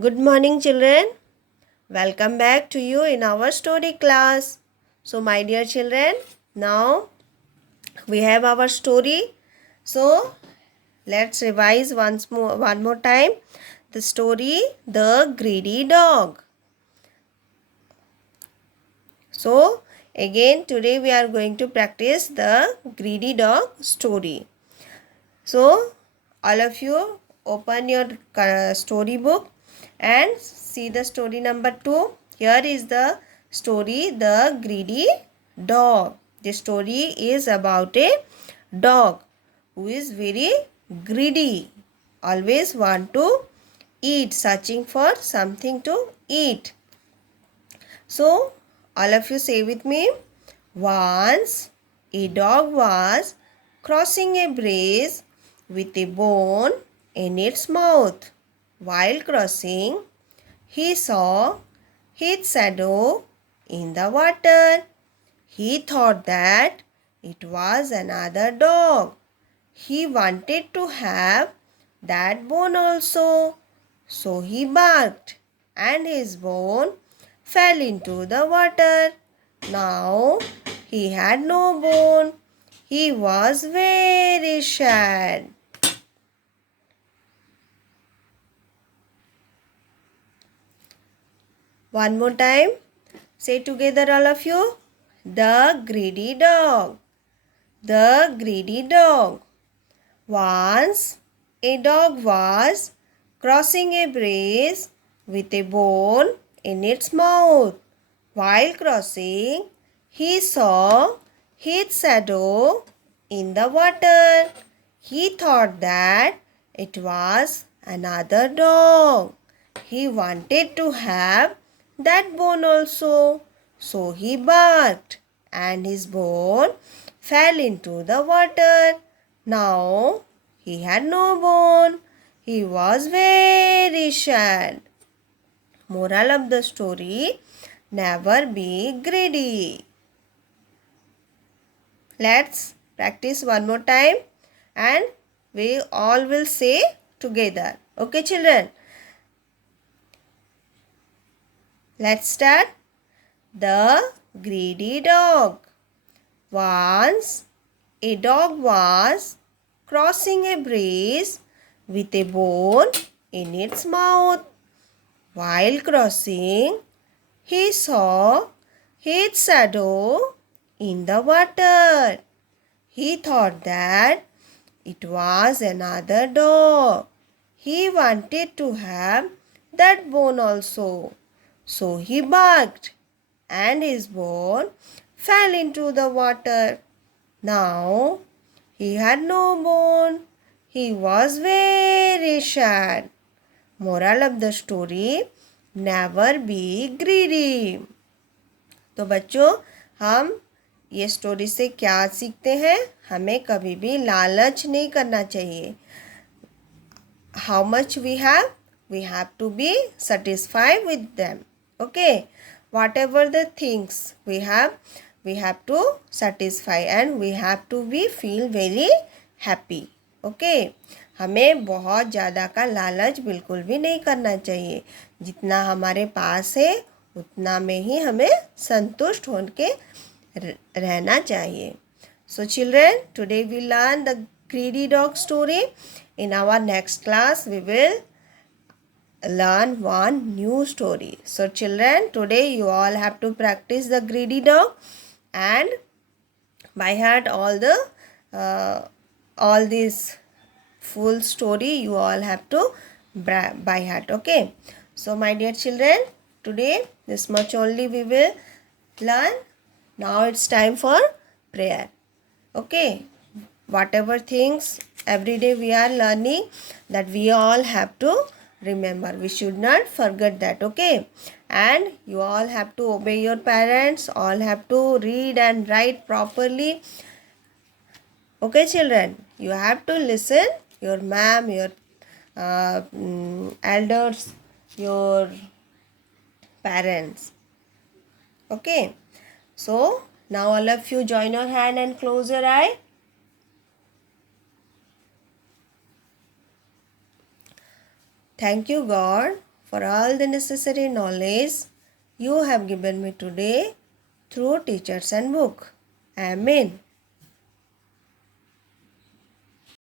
Good morning, children. Welcome back to you in our story class. So, my dear children, now we have our story. So, let's revise one more time the story The Greedy Dog. So, again today we are going to practice the Greedy Dog story. So, all of you open your story book and see the story number 2. Here is the story The Greedy Dog. The story is about a dog who is very greedy, always want to eat, searching for something to eat. So, all of you say with me. Once a dog was crossing a bridge with a bone in its mouth. While crossing, he saw his shadow in the water. He thought that it was another dog. He wanted to have that bone also. So he barked, and his bone fell into the water. Now he had no bone. He was very sad. One more time. Say together, all of you. The greedy dog. The greedy dog. Once a dog was crossing a bridge with a bone in its mouth. While crossing, he saw his shadow in the water. He thought that it was another dog. He wanted to have that bone also. So he barked, and his bone fell into the water. Now he had no bone. He was very sad. Moral of the story: never be greedy. Let's practice one more time and we all will say together. Okay, children? Let's start. The greedy dog. Once a dog was crossing a bridge with a bone in its mouth. While crossing, he saw his shadow in the water. He thought that it was another dog. He wanted to have that bone also. So he barked, and his bone fell into the water. Now he had no bone. He was very sad. Moral of the story: never be greedy. तो बच्चों, हम ये story से क्या सीखते हैं? हमें कभी भी लालच नहीं करना चाहिए. How much we have to be satisfied with them. Okay, whatever the things we have to satisfy and we have to be feel very happy. Okay, हमें बहुत ज़्यादा का लालच बिल्कुल भी नहीं करना चाहिए. जितना हमारे पास है उतना में ही हमें संतुष्ट होकर रहना चाहिए. So children, today we learn the greedy dog story. In our next class, we will learn one new story. So children, today you all have to practice the greedy dog and by heart all this full story you all have to by heart. Okay. So my dear children, today this much only we will learn. Now it's time for prayer. Okay. Whatever things every day we are learning, that we all have to remember. We should not forget that. Okay. And you all have to obey your parents. All have to read and write properly. Okay, children. You have to listen your ma'am, your elders, your parents. Okay. So now all of you join your hand and close your eye. Thank you, God, for all the necessary knowledge you have given me today through teachers and book. Amen.